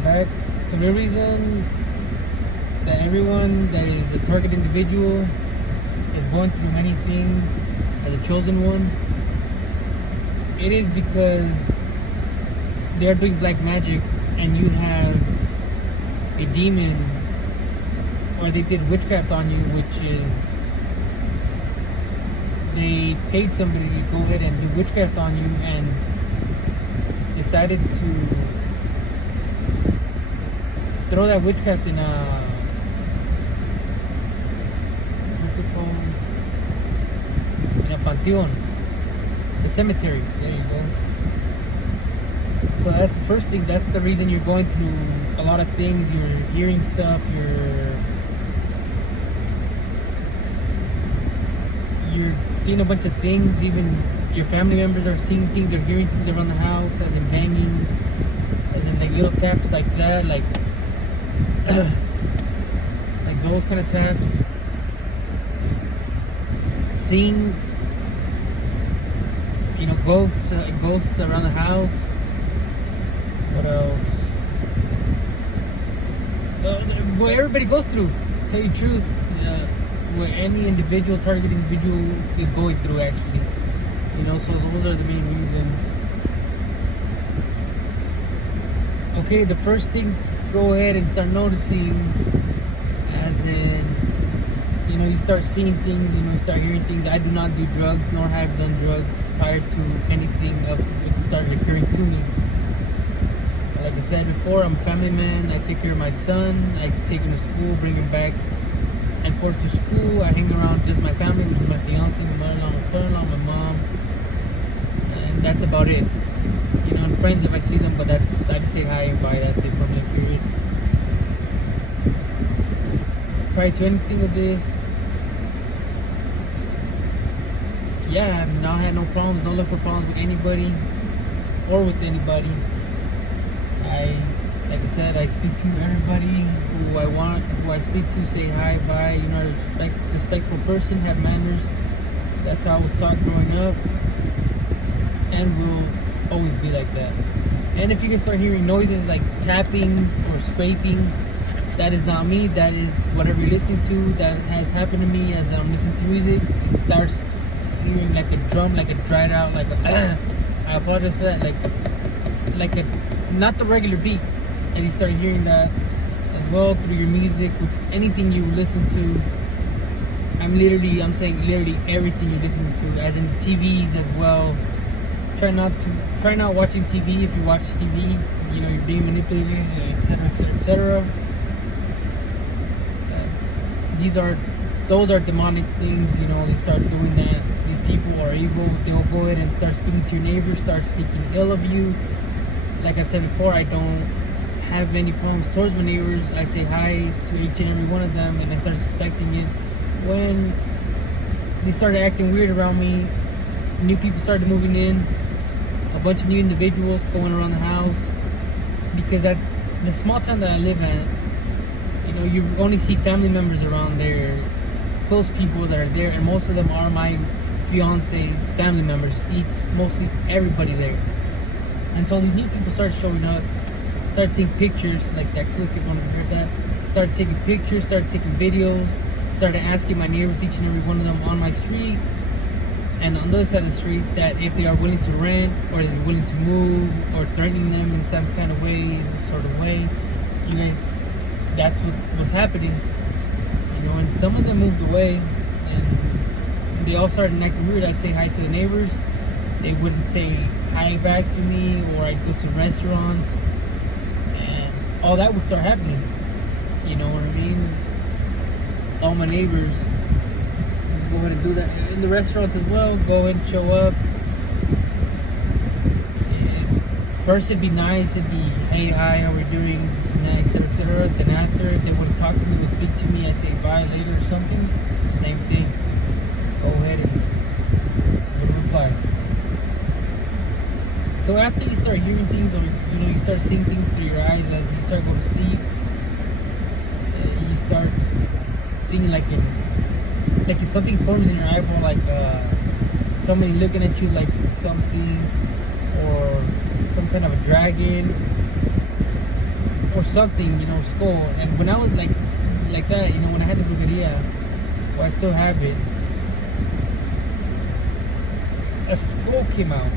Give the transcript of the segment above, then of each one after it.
I'm back. The real reason that everyone that is a target individual is going through many things as a chosen one, it is because they are doing black magic and you have a demon, or they did witchcraft on you, which is they paid somebody to go ahead and do witchcraft on you and decided to throw that witchcraft in a, what's it called, in a pantheon, a cemetery. There you go. So that's the first thing. That's the reason you're going through a lot of things. You're hearing stuff. You're seeing a bunch of things. Even your family members are seeing things or hearing things around the house, as in banging, as in like little taps like that, like like those kind of taps. Seeing, ghosts around the house. What else? What everybody goes through, to tell you the truth. What any target individual is going through, actually. So those are the main reasons. Okay, the first thing to go ahead and start noticing, as in, you start seeing things, you start hearing things. I do not do drugs, nor have done drugs prior to anything of it started occurring to me. Like I said before, I'm a family man. I take care of my son. I take him to school, bring him back and forth to school. I hang around just my family, which is my fiance, my mother-in-law, my father-in-law, my mom, and that's about it. And friends if I see them, but I just say hi and bye. That's it, public period. Prior to anything of this, yeah, I've not had no problems, don't look for problems with anybody or with anybody. Like I said, I speak to everybody who I speak to, say hi, bye. Respectful person, have manners. That's how I was taught growing up, and will always be like that. And if you can start hearing noises like tappings or scrapings, that is not me. That is whatever you're listening to. That has happened to me as I'm listening to music. It starts hearing like a drum, like a dried out, like a I apologize for that, like a not the regular beat. And you start hearing that as well through your music, which is anything you listen to. I'm saying literally everything you're listening to, as in the TVs as well. Try not watching TV. If you watch TV, you're being manipulated, etc., etc., etc. Those are demonic things. They start doing that. These people are evil. They'll go ahead and start speaking to your neighbors, start speaking ill of you. Like I've said before, I don't have any problems towards my neighbors. I say hi to each and every one of them, and I start suspecting it when they started acting weird around me. New people started moving in, a bunch of new individuals going around the house, because at the small town that I live at, you only see family members around there, close people that are there, and most of them are my fiance's family members, mostly everybody there. And so these new people started showing up, started taking pictures, like that clip, if you want to hear that. Started taking pictures, started taking videos, started asking my neighbors, each and every one of them on my street and on the other side of the street, that if they are willing to rent or they're willing to move, or threatening them in some kind of way, you guys, that's what was happening. And some of them moved away, and they all started acting weird. I'd say hi to the neighbors, they wouldn't say hi back to me, or I'd go to restaurants, and all that would start happening. You know what I mean? All my neighbors would go ahead and do that in the restaurants as well. Go ahead and show up. And first it'd be nice, it'd be, hey, hi, how we doing, this and that, etc., etc. Then after, if they would talk to me, would speak to me, I'd say bye later or something. Same thing. Go ahead and reply. So after you start hearing things, or you start seeing things through your eyes as you start going to sleep, you start seeing like if something forms in your eyeball, like somebody looking at you like something, or some kind of a dragon, or something, skull. And when I was like that, when I had the brujeria, well, I still have it. A skull came out,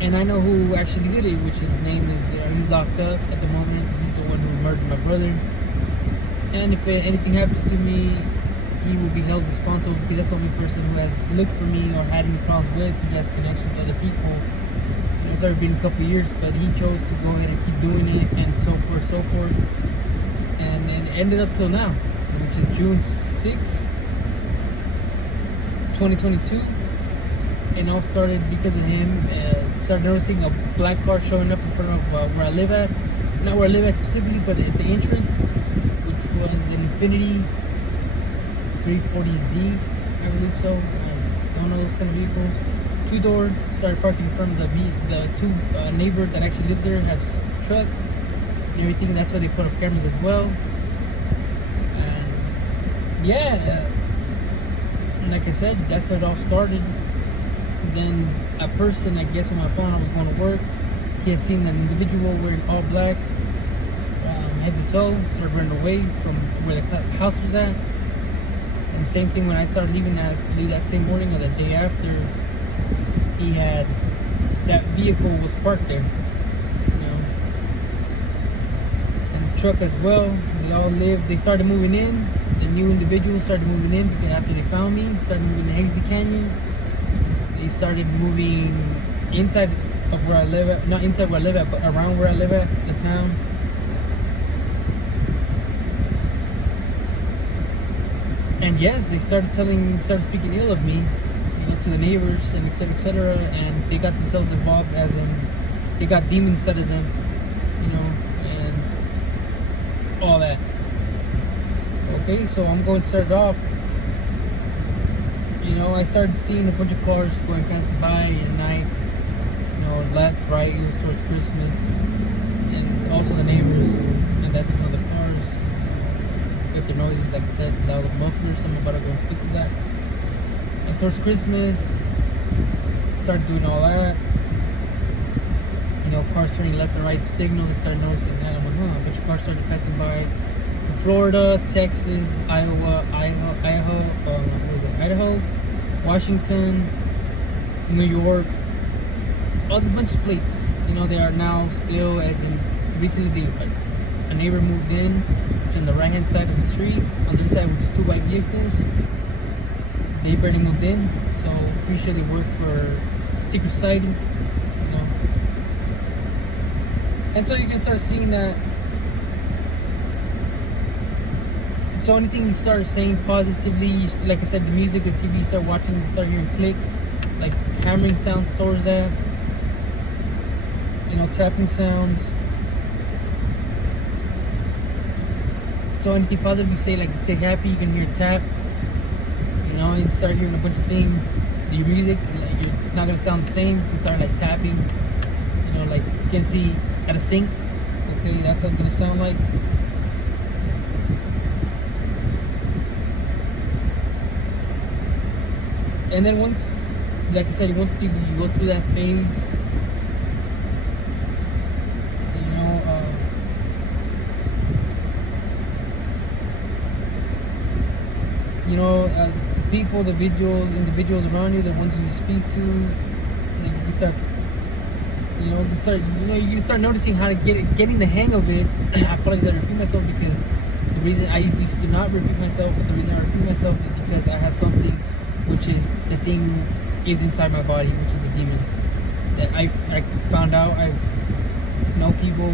and I know who actually did it, which his name is. He's locked up at the moment. He's the one who murdered my brother. And if anything happens to me, he will be held responsible because that's the only person who has looked for me or had any problems with. He has connections with other people. It's already been a couple of years, but he chose to go ahead and keep doing it, and so forth. And it ended up till now, which is June 6th, 2022. And all started because of him. Started noticing a black car showing up in front of where I live at. Not where I live at specifically, but at the entrance, which was an Infinity 340Z, I believe so. I don't know those kind of vehicles. Two-door. Started parking in front of the two neighbor that actually lives there, has trucks and everything. That's why they put up cameras as well. And yeah, like I said, that's how it all started. Then a person, I guess, on my phone, I was going to work. He had seen an individual wearing all black, head to toe, started running away from where the house was at. And the same thing when I started leaving that same morning or the day after, he had, that vehicle was parked there, and the truck as well. They started moving in. The new individuals started moving in because after they found me, started moving to Hazy Canyon. They started moving inside of where I live at, not inside where I live at, but around where I live at, the town. And yes, they started speaking ill of me, to the neighbors and etc. And they got themselves involved, as in they got demons out of them, and all that. Okay, so I'm going to start off. I started seeing a bunch of cars going past by at night, left, right. It was towards Christmas, and also the neighbors, and that's one of the cars. Get their noises, like I said, loud mufflers. So I'm about to go and speak to that. And towards Christmas, started doing all that. Cars turning left and right to signal. I started noticing that. I'm like, a bunch of cars started passing by. From Florida, Texas, Idaho, Washington, New York. All this bunch of plates. They are now still, as in recently, a neighbor moved in, which on the right hand side of the street. On the other side, which is 2 white vehicles. They barely moved in, so pretty sure they work for secret society, And so you can start seeing that. So anything you start saying positively, like I said, the music or TV, you start watching, you start hearing clicks, like hammering sounds towards that, tapping sounds. So anything positive you say, like you say happy, you can hear a tap. You start hearing a bunch of things. Your music, like, you're not gonna sound the same. It's gonna start like tapping. Like it's gonna see at a sync. Okay, that's how it's gonna sound like. And then once, like I said, once you go through that phase, the people, the individuals around you, the ones who you speak to, like you can start noticing how to getting the hang of it. I apologize, I repeat myself because the reason I used to not repeat myself, but the reason I repeat myself is because I have something, which is the thing is inside my body, which is the demon. That I found out. I know people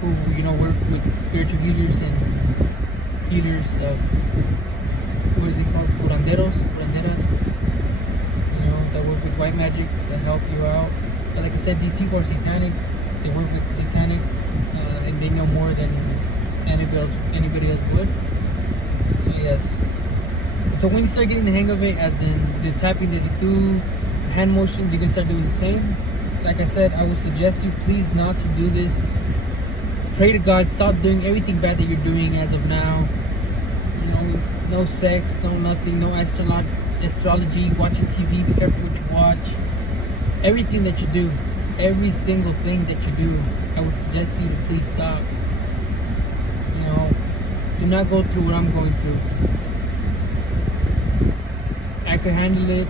who work with spiritual healers and healers of, what is it called, curanderas, that work with white magic, that help you out. But like I said, these people are satanic. They work with satanic, and they know more than anybody else would. So yes. So when you start getting the hang of it, as in the tapping that they do, hand motions, you can start doing the same. Like I said, I would suggest you please not to do this. Pray to God, stop doing everything bad that you're doing as of now. No sex, no nothing, no astrology, watching TV, be careful what you watch. Everything that you do, every single thing that you do, I would suggest you to please stop. You know, do not go through what I'm going through. I could handle it,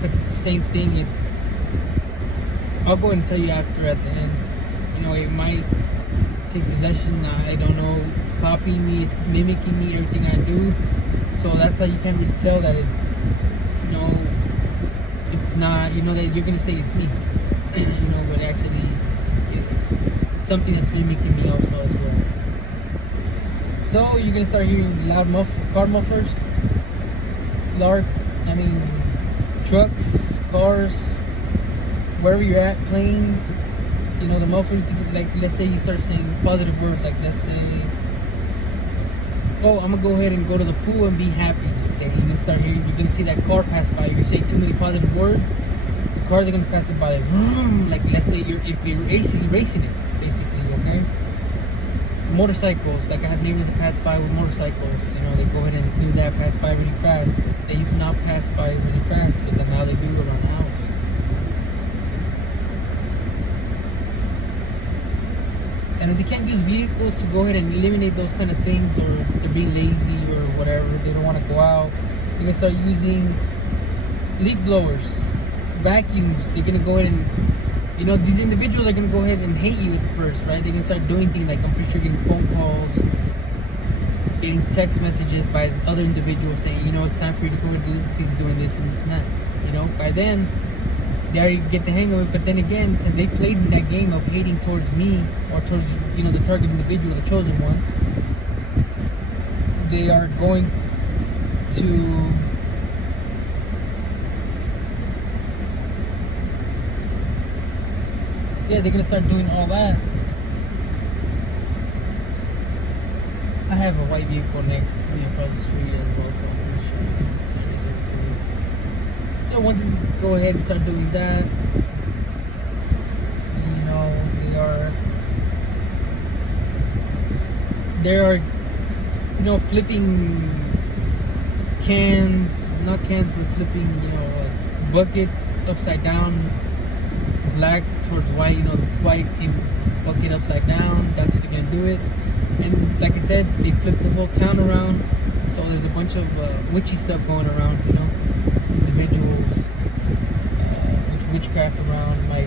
but it's the same thing. I'll go ahead and tell you after at the end. You know, it might take possession. I don't know. It's copying me. It's mimicking me. Everything I do. So that's how you can really tell that it's, you know, it's not. You know that you're gonna say it's me. You know, but actually, it's something that's mimicking me also as well. So you're gonna start hearing loud car mufflers, trucks, cars, wherever you're at, planes. You know, the mufflers. Like, let's say you start saying positive words, like let's say, oh, I'm gonna go ahead and go to the pool and be happy. Okay, you're gonna start hearing. You're gonna see that car pass by. You say too many positive words, the cars are gonna pass it by. Like let's say if you're racing it, basically. Okay. Motorcycles, like I have neighbors that pass by with motorcycles. You know, they go ahead and do that, pass by really fast. They used to not pass by really fast, but then now they do around the house. And if they can't use vehicles to go ahead and eliminate those kind of things, or they're being lazy or whatever, they don't want to go out, they're gonna start using leaf blowers, vacuums. They're gonna go ahead and, you know, these individuals are gonna go ahead and hate you at the first, right? They're gonna start doing things like, I'm pretty sure, getting phone calls, getting text messages by other individuals saying, you know, it's time for you to go and do this because he's doing this and this and that. You know, by then they already get the hang of it. But then again, since they played in that game of hating towards me or towards, you know, the target individual, the chosen one, they are going to they're gonna start doing all that. I have a white vehicle next to me across the street as well, so I'm gonna show you. So once you go ahead and start doing that, you know, they are, you know, flipping not cans, but flipping, you know, like buckets upside down, black towards white, you know, the white in bucket upside down. That's what they're gonna do it. And like I said, they flipped the whole town around. So there's a bunch of witchy stuff going around, you know, individuals, witchcraft around. My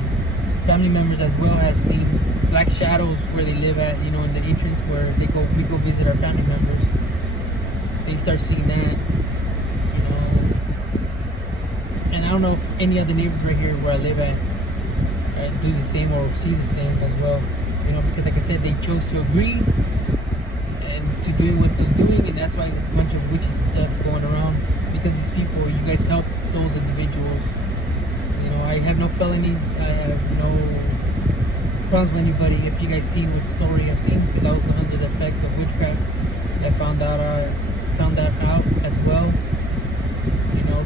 family members as well have seen black shadows where they live at, you know, in the entrance where we go visit our family members. They start seeing that, you know. And I don't know if any other neighbors right here where I live at do the same or see the same as well, you know, because like I said, they chose to agree and to doing what they're doing, and that's why there's a bunch of witchy stuff going around. Because these people, you guys help those individuals. You know, I have no felonies, I have no problems with anybody. If you guys seen what story I've seen, because I was under the effect of witchcraft, I found that out as well, you know,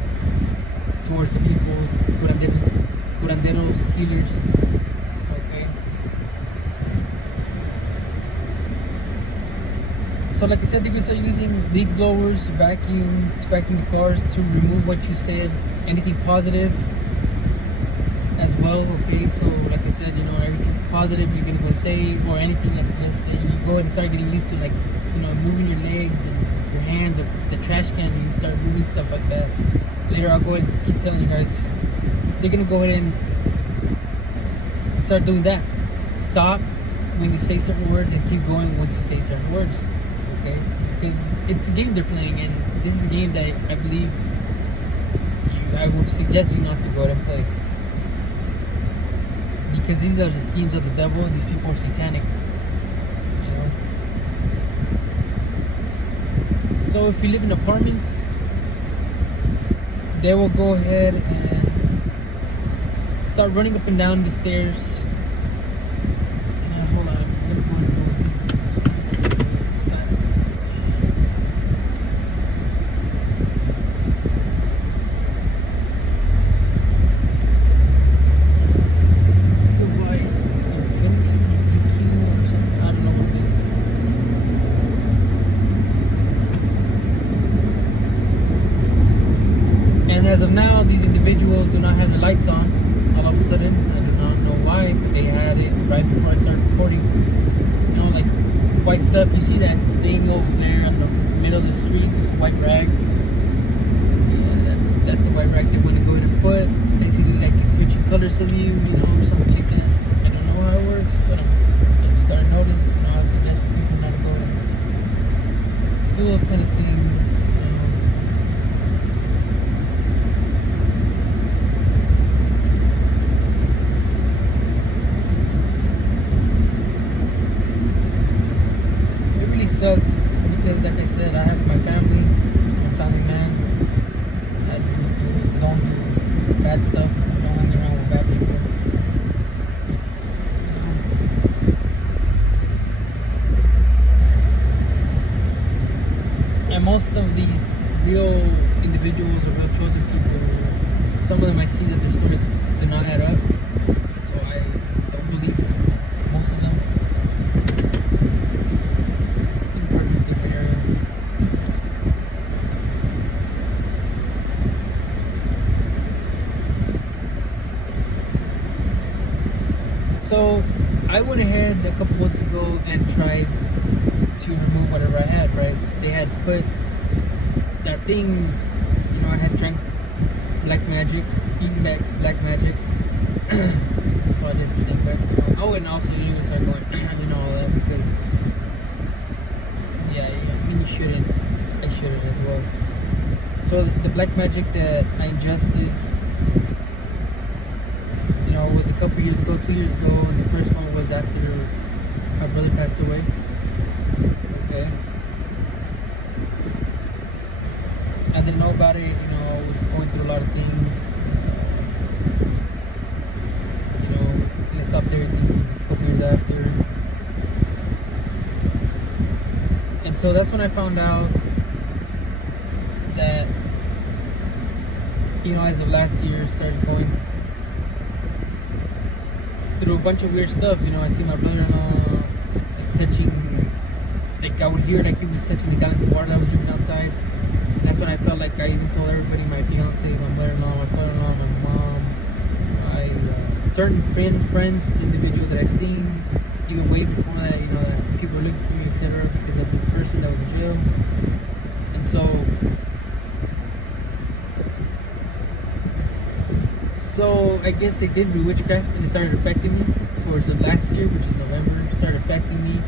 towards the people, curanderos, healers. Okay. So like I said, they're gonna start using leaf blowers, vacuum the cars to remove what you said, anything positive as well. Okay, so like I said, you know, everything positive you're gonna go say, or anything like, let's say you go ahead and start getting used to, like, you know, moving your legs and your hands, or the trash can, and you start moving stuff like that. Later I'll go ahead and keep telling you guys. They're gonna go ahead and start doing that. Stop when you say certain words and keep going once you say certain words. Okay? Because it's a game they're playing, and this is a game that I believe I would suggest you not to go ahead and play. Because these are the schemes of the devil, and these people are satanic. You know? So if you live in apartments, they will go ahead and start running up and down the stairs. Hold on, I'm gonna go and move this side. So why Infinity EQ or something? I don't know what it is. And as of now, these individuals do not have the lights on. All of a sudden, right before I started recording. You know, like white stuff. You see that thing over there in the middle of the street, this white rag. Yeah, that's a white rag they want to go ahead and put. Basically, like it's switching colors of you, you know, or something like that. I don't know how it works, but I'm starting to notice. You know, I suggest people not to go ahead and do those kind of things. Sucks because, like I said, I have my family. I'm a family man. I don't do bad stuff. I don't hang around with bad people. And most of these real individuals or real chosen people, some of them I see that their stories do not add up. So I don't believe most of them. So I went ahead a couple months ago and tried to remove whatever I had, right? They had put that thing, you know, I had drank black magic, eaten black magic. Apologize for saying black. Oh, and also you need to start going, you know, all that because, yeah, I mean, you shouldn't. I shouldn't as well. So the black magic that I ingested, you know, it was a couple years ago, 2 years ago, and the first one was after my brother passed away. Okay. I didn't know about it, you know, I was going through a lot of things. You know, and I stopped everything a couple years after. And so that's when I found out that, you know, as of last year, started going through a bunch of weird stuff. You know, I see my brother-in-law like touching, like I would hear like he was touching the gallons of water that I was drinking outside. And that's when I felt like I even told everybody, my fiance, my mother-in-law, my father-in-law, my mom, my certain friends, individuals that I've seen, even way before that, you know, that people were looking for me, etc., because of this person that was in jail. And so I guess they did do witchcraft and it started affecting me towards the last year, which is November. It started affecting me.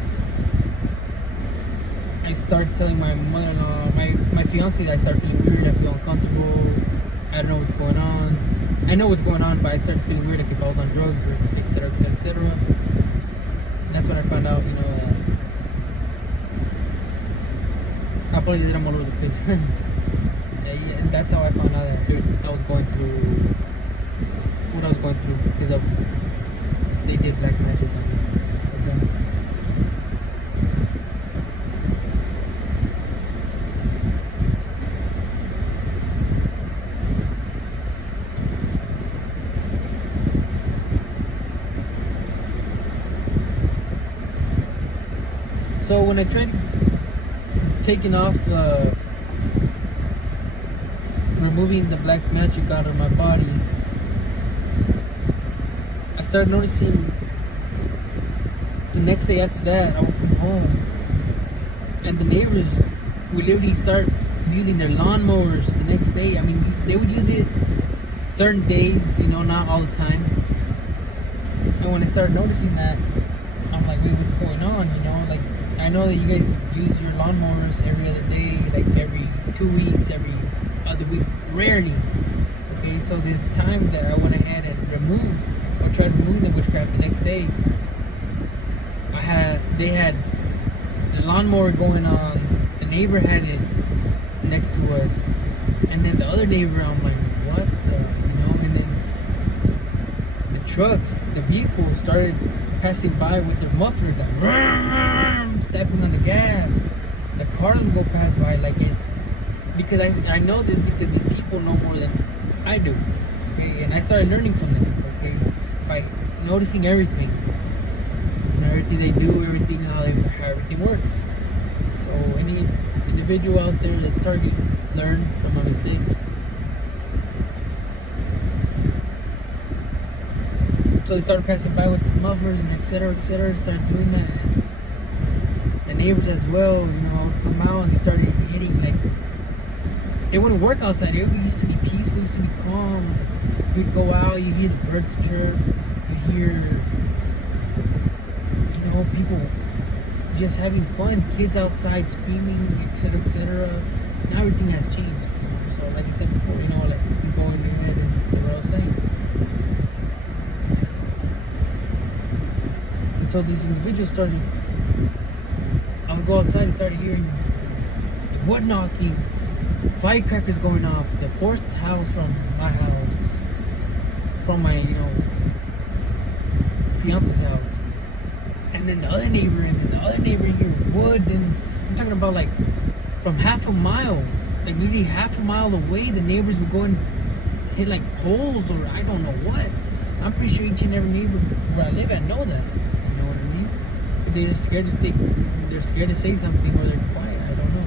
I started telling my mother-in-law, my fiance, that I started feeling weird. I feel uncomfortable. I don't know what's going on. I know what's going on, but I started feeling weird, like if I was on drugs, or etc., etc., etc. And that's when I found out, you know, that I probably did them all over the place. Yeah, and that's how I found out that I was going through what I was going through because of they did black magic on me. Okay. So when I tried taking off removing the black magic out of my body, I started noticing the next day after that I would come home and the neighbors would literally start using their lawnmowers the next day. I mean, they would use it certain days, you know, not all the time. And when I started noticing that, I'm like, wait, what's going on? You know, like, I know that you guys use your lawnmowers every other day, like every 2 weeks, every other week, rarely. Okay, so this time that I went ahead and removed, or tried removing the witchcraft the next day, they had the lawnmower going on, the neighbor had it next to us, and then the other neighbor, I'm like, what the, you know, and then the trucks, the vehicles started passing by with their mufflers, like, stepping on the gas. The car would go pass by like it, because I know this because these people know more than I do, okay, and I started learning from them, okay, by noticing everything, you know, everything they do, everything how everything works. So any individual out there that's starting to learn from my mistakes, So they started passing by with the mufflers and et cetera, started doing that. And the neighbors as well, would come out and they started hitting, like, they wouldn't work outside. It used to be peaceful, it used to be calm. You'd go out, you hear the birds chirp, you'd hear, people just having fun, kids outside screaming, et cetera, et cetera. Now everything has changed, So like I said before, like you go in your head and say what I was saying. And so this individual started, I would go outside and started hearing wood knocking, firecrackers going off, the fourth house from my house, from my, fiance's house. And then the other neighbor, and then the other neighbor hearing wood, and I'm talking about like from half a mile, like literally half a mile away, the neighbors would go and hit like poles or I don't know what. I'm pretty sure each and every neighbor where I live at know that. You know what I mean? But they're scared to say something or they're quiet. I don't know.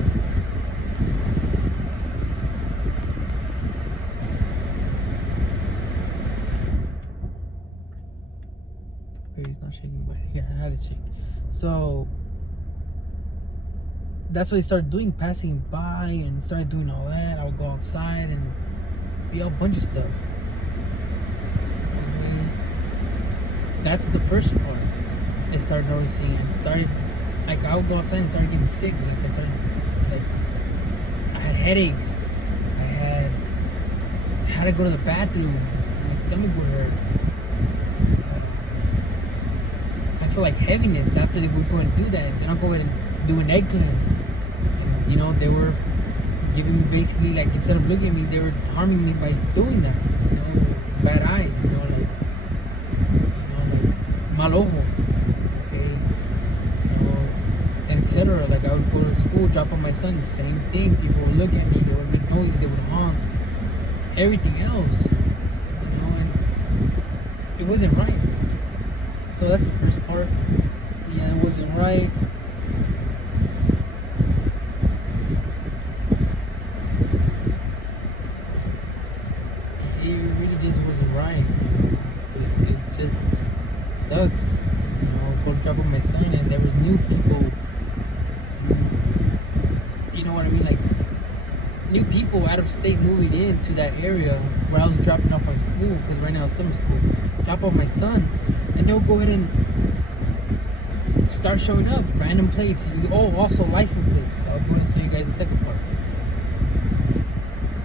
He's not shaking, but yeah, I had it shake. So that's what he started doing, passing by and started doing all that. I would go outside and be a bunch of stuff. And that's the first part. I started noticing and started, like, I would go outside and started getting sick. I had headaches. I had to go to the bathroom. My stomach would hurt. I feel like heaviness after they would go and do that. Then I'll go ahead and do an egg cleanse. And, they were giving me basically, like, instead of looking at me, they were harming me by doing that. Bad eye, like mal ojo, okay, and etc. Like I would go to school, drop off my son, same thing. People would look at me, they would make noise, they would honk, everything else, and it wasn't right. So that's the first part. Yeah, it wasn't right. It really just wasn't right. It just sucks. Go drop off my son and there was new people. You know what I mean? Like new people out of state moving into that area where I was dropping off my school, because right now it's summer school. Drop off my son and they'll go ahead and start showing up random plates. Also license plates. I'll go ahead and tell you guys the second part.